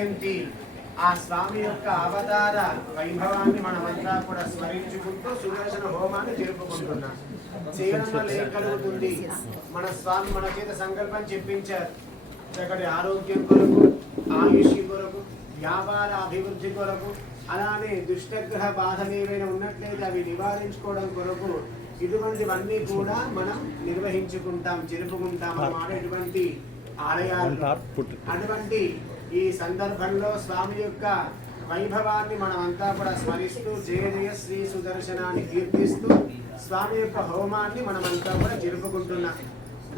జయంతి ఆ స్వామి యొక్క అవతార వైభవాన్ని మనమంతా కూడా స్మరించుకుంటూ సుదర్శన హోమాన్ని జరుపుకుంటున్నాం. చేయడం వల్ల ఏం కలుగుతుంది? మన స్వామి మన చేత సంకల్పం చెప్పించారు. చక్కటి ఆరోగ్యం కొరకు, ఆయుష్ కొరకు, వ్యాపార అభివృద్ధి కొరకు, అలానే దుష్టగ్రహ బాధలు ఏవైనా ఉన్నట్లయితే అవి నివారించుకోవడం కొరకు ఇటువంటివన్నీ కూడా మనం నిర్వహించుకుంటాం, జరుపుకుంటాం అన్నమాట. ఇటువంటి ఆలయాలు అటువంటి ఈ సందర్భంలో స్వామి యొక్క వైభవాన్ని మనమంతా కూడా స్మరిస్తూ జయ జయ శ్రీ సుదర్శనాన్ని కీర్తిస్తూ స్వామి యొక్క హోమాన్ని మనమంతా కూడా జరుపుకుంటున్నాం.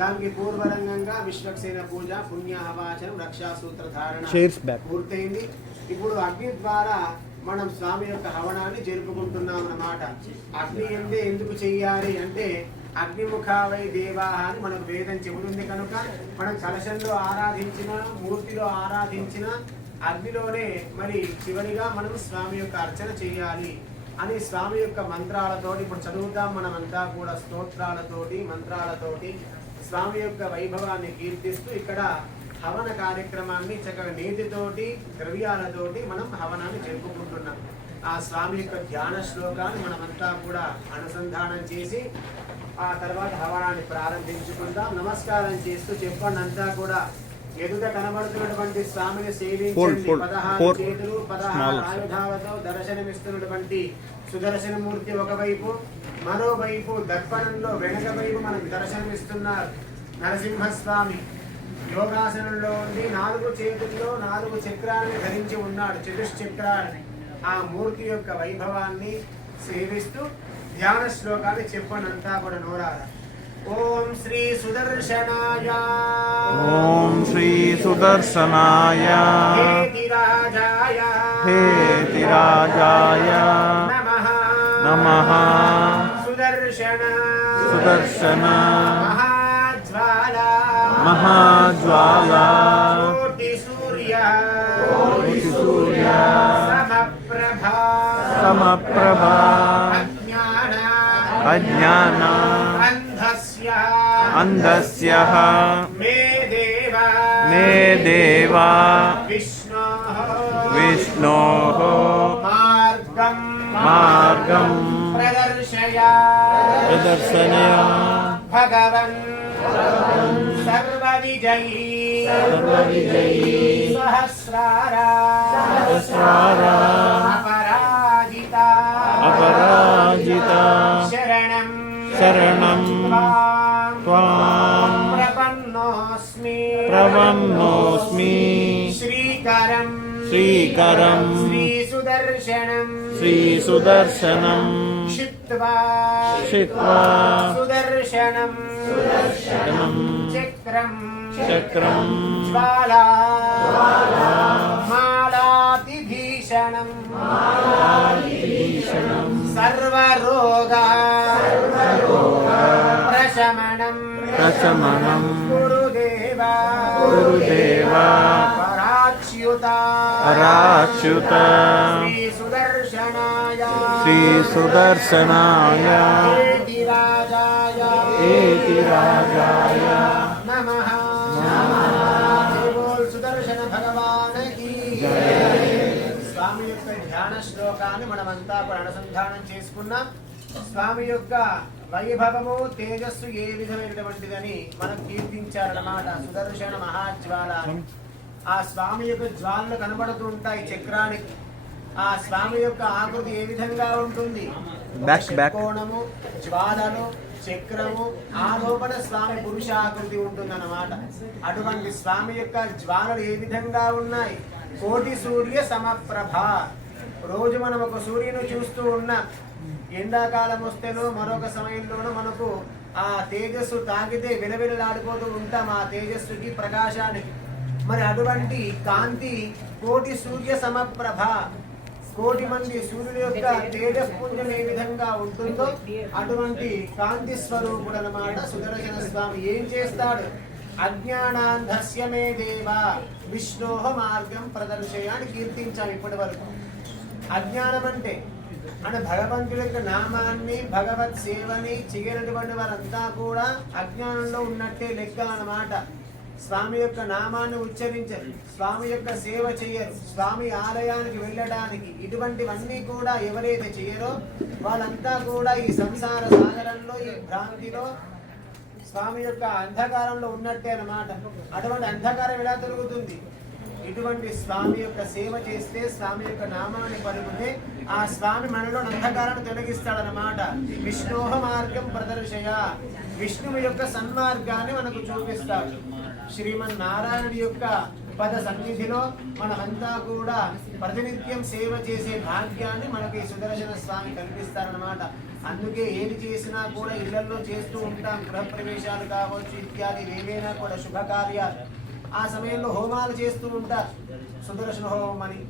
దానికి పూర్వరంగంగా విశ్వక్సేన పూజ, పుణ్యాహవాచనం, రక్షాసూత్ర ధారణ పూర్తయింది. ఇప్పుడు అగ్ని ద్వారా మనం స్వామి యొక్క హవనాన్ని జరుపుకుంటున్నాం అన్నమాట. అగ్ని ఎందే ఎందుకు చెయ్యాలి అంటే అగ్నిముఖావై దేవాహ అని మనకు వేదం చెబుతుంది కనుక మనం కలశంలో ఆరాధించిన, మూర్తిలో ఆరాధించిన అగ్నిలోనే మరి చివరిగా మనం స్వామి యొక్క అర్చన చేయాలి అని స్వామి యొక్క మంత్రాలతోటి ఇప్పుడు చదువుతాం. మనమంతా కూడా స్తోత్రాలతోటి మంత్రాలతోటి స్వామి యొక్క వైభవాన్ని కీర్తిస్తూ ఇక్కడ హవన కార్యక్రమాన్ని చక్కగా నీతితోటి ద్రవ్యాలతోటి మనం హవనాన్ని జరుపుకుంటున్నాం. ఆ స్వామి యొక్క ధ్యాన శ్లోకాన్ని మనమంతా కూడా అనుసంధానం చేసి ఆ తర్వాత హవనాన్ని ప్రారంభించుకుందాం. నమస్కారం చేస్తూ చెప్పండి అంతా కూడా ఎదుట కనబడుతున్నటువంటి స్వామిని సేవించండి. 16 చేతులు 16 ఆయుధాలతో దర్శనమిస్తున్నటువంటి సుదర్శనమూర్తి ఒకవైపు, మరోవైపు దర్పణంలో వెనక వైపు మనకు దర్శనమిస్తున్నారు నరసింహస్వామి. యోగాసనంలో ఉండి 4 చేతుల్లో 4 చక్రాన్ని ధరించి ఉన్నాడు, చతుశ్చక్రాన్ని. ఆ మూర్తి యొక్క వైభవాన్ని సేవిస్తూ ధ్యాన శ్లోకాన్ని చెప్పనంతా కూడా నోరాల. ఓం శ్రీ సుదర్శనాయ, ఓం శ్రీ సుదర్శనాయ, హేతిరాజాయ, హేతిరాజాయ నమః నమః. సుదర్శన సుదర్శన మహాజ్వాల, మహాజ్వాల, కోటి సూర్య, కోటి సూర్య, సమప్రభ, సమప్రభ, అజ్ఞాన అజ్ఞాన అంధస్య అంధస్య మే దేవ, మే దేవా విష్ణోః విష్ణోః మార్గం మార్గం ప్రదర్శయ, ప్రదర్శనయ భగవన్ సర్వవిజయీ, సర్వవిజయీ, సహస్రార సహస్రార, అపరాజిత అపరాజిత, శరణం శరణం త్వాం ప్రపన్నోస్మి, ప్రపన్నోస్మి. శ్రీకరం శ్రీకరం శ్రీ సుదర్శనం, శ్రీ సుదర్శనం క్షిత్వా క్షిత్వా సుదర్శనం శరణం చక్రం చక్రం జ్వాలా మాలాతిభీషణం సర్వరోగ ప్రశమనం ప్రశమనం గురుదేవ, గురుదేవ పరాచ్యుత పరాచ్యుత శ్రీ సుదర్శనాయ, శ్రీ సుదర్శనాయ హేతిరాజాయ హేతిరాజాయ నమః. బోల్ సుదర్శన భగవాన్ కీ స్వామి యొక్క ధ్యాన శ్లోకాన్ని మనమంతా కూడా అనుసంధానం చేసుకున్నాం. స్వామి యొక్క వైభవము తేజస్సు ఏ విధమైనటువంటిదని మనం కీర్తించారన్నమాట. సుదర్శన మహాజ్వాల, ఆ స్వామి యొక్క జ్వాలలు కనబడుతూ ఉంటాయి చక్రానికి. ఆ స్వామి యొక్క ఆకృతి ఏ విధంగా ఉంటుంది? కోణము, జ్వాలలు, చక్రము, ఆ లోపల స్వామి పురుషాకృతి ఉంటుందన్నమాట. అటువంటి స్వామి యొక్క జ్వాలలు ఏ విధంగా ఉన్నాయి? కోటి సూర్య సమప్రభ. రోజు మనం ఒక సూర్యుని చూస్తూ ఉన్నా, ఎండాకాలం వస్తేనో మరొక సమయంలోనూ మనకు ఆ తేజస్సు తాకితే విలవిలలాడిపోతూ ఉంటాం ఆ తేజస్సుకి, ప్రకాశానికి. మరి అటువంటి కాంతి కోటి సూర్య సమప్రభ, కోటి మంది సూర్యుని యొక్క తేజస్పుంజం ఏ విధంగా ఉంటుందో అటువంటి కాంతి స్వరూపుడు అన్నమాట సుదర్శన స్వామి. ఏం చేస్తాడు? అజ్ఞానాంధస్య మే దేవ విష్ణోః మార్గం ప్రదర్శయ అని కీర్తించాం ఇప్పటి వరకు. అజ్ఞానం అంటే భగవంతుడి యొక్క నామాన్ని, భగవత్ సేవని చేయనటువంటి వారంతా కూడా అజ్ఞానంలో ఉన్నట్టే లెక్క అన్నమాట. స్వామి యొక్క నామాన్ని ఉచ్చరించరు, స్వామి యొక్క సేవ చేయరు, స్వామి ఆలయానికి వెళ్ళడానికి ఇటువంటివన్నీ కూడా ఎవరైతే చేయరో వాళ్ళంతా కూడా ఈ సంసార సాగరంలో, ఈ భ్రాంతిలో, స్వామి యొక్క అంధకారంలో ఉన్నట్టే అన్నమాట. అటువంటి అంధకారం ఎలా తొలగుతుంది? ఇటువంటి స్వామి యొక్క సేవ చేస్తే, స్వామి యొక్క నామాన్ని పలుకుతే ఆ స్వామి మనలో అంధకారాన్ని తొలగిస్తాడనమాట. విష్ణోహ మార్గం ప్రదర్శయ, విష్ణువు యొక్క సన్మార్గాన్ని మనకు చూపిస్తాడు. శ్రీమన్నారాయణుడి యొక్క పద సన్నిధిలో మనమంతా కూడా ప్రతినిత్యం సేవ చేసే భాగ్యాన్ని మనకి సుదర్శన స్వామి కల్పిస్తారనమాట. అందుకే ఏది చేసినా కూడా ఇళ్లలో చేస్తూ ఉంటాం. గృహప్రవేశాలు కావచ్చు, ఇత్యాది ఏవైనా కూడా శుభకార్యాలు ఆ సమయంలో హోమాలు చేస్తూ ఉంటారు. సుదర్శన హోమం అని,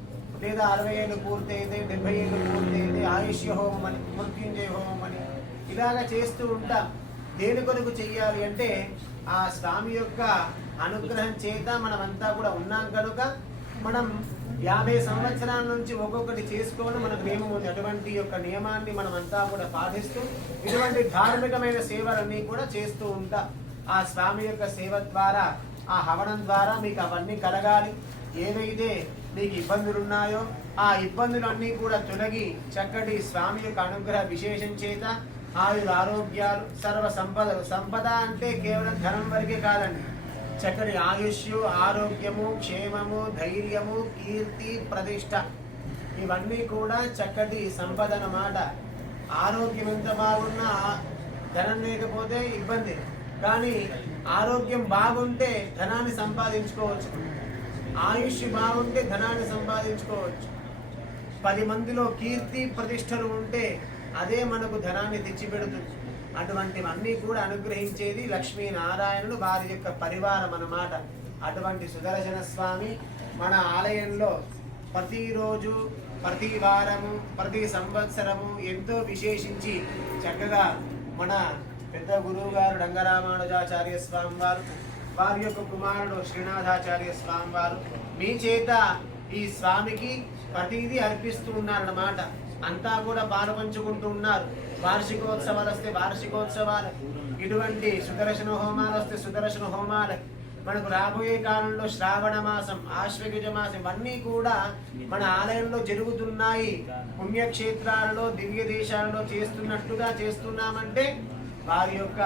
లేదా 60 ఏళ్ళు పూర్తయితే, 70 ఏళ్ళు పూర్తయితే ఆయుష్య హోమం అని, మృత్యుంజయ హోమం అని ఇలాగా చేస్తూ ఉంటాం. దేని కొరకు చెయ్యాలి అంటే ఆ స్వామి యొక్క అనుగ్రహం చేత మనమంతా కూడా ఉన్నాం కనుక మనం 50 సంవత్సరాల నుంచి ఒక్కొక్కటి చేసుకోవడం మనకు నియమం ఉంది. అటువంటి యొక్క నియమాన్ని మనమంతా కూడా పాటిస్తూ ఇటువంటి ధార్మికమైన సేవలన్నీ కూడా చేస్తూ ఉంటాం. ఆ స్వామి యొక్క సేవ ద్వారా, ఆ హవనం ద్వారా మీకు అవన్నీ కలగాలి. ఏవైతే మీకు ఇబ్బందులు ఉన్నాయో ఆ ఇబ్బందులన్నీ కూడా తొలగి చక్కటి స్వామి యొక్క అనుగ్రహ విశేషం చేత ఆయుర ఆరోగ్యాలు, సర్వ సంపదలు, సంపద అంటే కేవలం ధనం వరకే కాదండి, చక్కటి ఆయుష్, ఆరోగ్యము, క్షేమము, ధైర్యము, కీర్తి, ప్రతిష్ట ఇవన్నీ కూడా చక్కటి సంపద అన్నమాట. ఆరోగ్యం ఎంత బాగున్నా ధనం లేకపోతే ఇబ్బంది, కానీ ఆరోగ్యం బాగుంటే ధనాన్ని సంపాదించుకోవచ్చు, ఆయుష్ బాగుంటే ధనాన్ని సంపాదించుకోవచ్చు. 10 మందిలో కీర్తి ప్రతిష్టలు ఉంటే అదే మనకు ధనాన్ని తెచ్చిపెడుతుంది. అటువంటివన్నీ కూడా అనుగ్రహించేది లక్ష్మీనారాయణుడు, వారి యొక్క పరివారం అన్నమాట. అటువంటి సుదర్శన స్వామి మన ఆలయంలో ప్రతిరోజు, ప్రతి వారము, ప్రతి సంవత్సరము ఎంతో విశేషించి చక్కగా మన పెద్ద గురువు గారు రంగరామానుజాచార్య స్వామి వారు, వారి యొక్క కుమారుడు శ్రీనాథాచార్య స్వామి వారు మీ చేత ఈ స్వామికి ప్రతిదీ అర్పిస్తూ ఉన్నారన్నమాట. అంతా కూడా పాలు పంచుకుంటూ ఉన్నారు. వార్షికోత్సవాలు వస్తే వార్షికోత్సవాలు, ఇటువంటి సుదర్శన హోమాలు వస్తే సుదర్శన హోమాలు, మనకు రాబోయే కాలంలో శ్రావణ మాసం, ఆశ్వయుజ మాసం ఇవన్నీ కూడా మన ఆలయంలో జరుగుతున్నాయి. పుణ్యక్షేత్రాలలో, దివ్య దేశాలలో చేస్తున్నట్టుగా చేస్తున్నామంటే వారి యొక్క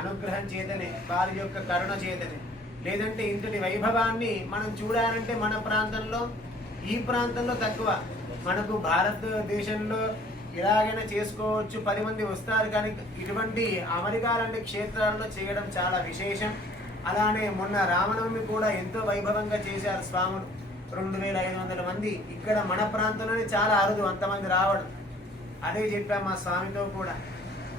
అనుగ్రహం చేతనే, వారి యొక్క కరుణ చేతనే. లేదంటే ఇంతటి వైభవాన్ని మనం చూడాలంటే మన ప్రాంతంలో, ఈ ప్రాంతంలో తక్కువ. మనకు భారతదేశంలో ఎలాగైనా చేసుకోవచ్చు, 10 మంది వస్తారు, కానీ ఇటువంటి అమెరికా లాంటి క్షేత్రాల్లో చేయడం చాలా విశేషం. అలానే మొన్న రామనవమి కూడా ఎంతో వైభవంగా చేశారు స్వాములు. 2500 మంది. ఇక్కడ మన ప్రాంతంలోనే చాలా అరుదు అంతమంది రావడం. అదే చెప్పాం మా స్వామితో కూడా,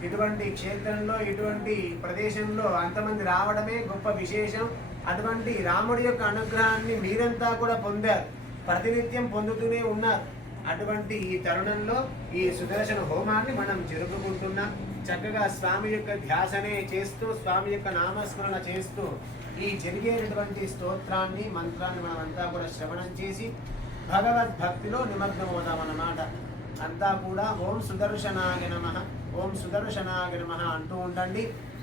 ఇటువంటి క్షేత్రంలో, ఇటువంటి ప్రదేశంలో అంతమంది రావడమే గొప్ప విశేషం. అటువంటి రాముడి యొక్క అనుగ్రహాన్ని మీరంతా కూడా పొందారు, ప్రతినిత్యం పొందుతూనే ఉన్నారు. అటువంటి ఈ తరుణంలో ఈ సుదర్శన హోమాన్ని మనం జరుపుకుంటున్నాం. చక్కగా స్వామి యొక్క ధ్యాసనే చేస్తూ, స్వామి యొక్క నామస్మరణ చేస్తూ ఈ జరిగేటటువంటి స్తోత్రాన్ని, మంత్రాన్ని మనమంతా కూడా శ్రవణం చేసి భగవద్భక్తిలో నిమగ్నమవుతామన్నమాట. అంతా కూడా ఓం సుదర్శనాయ నమః, ఓం సుదర్శనాయ నమః అంటూ ఉండండి.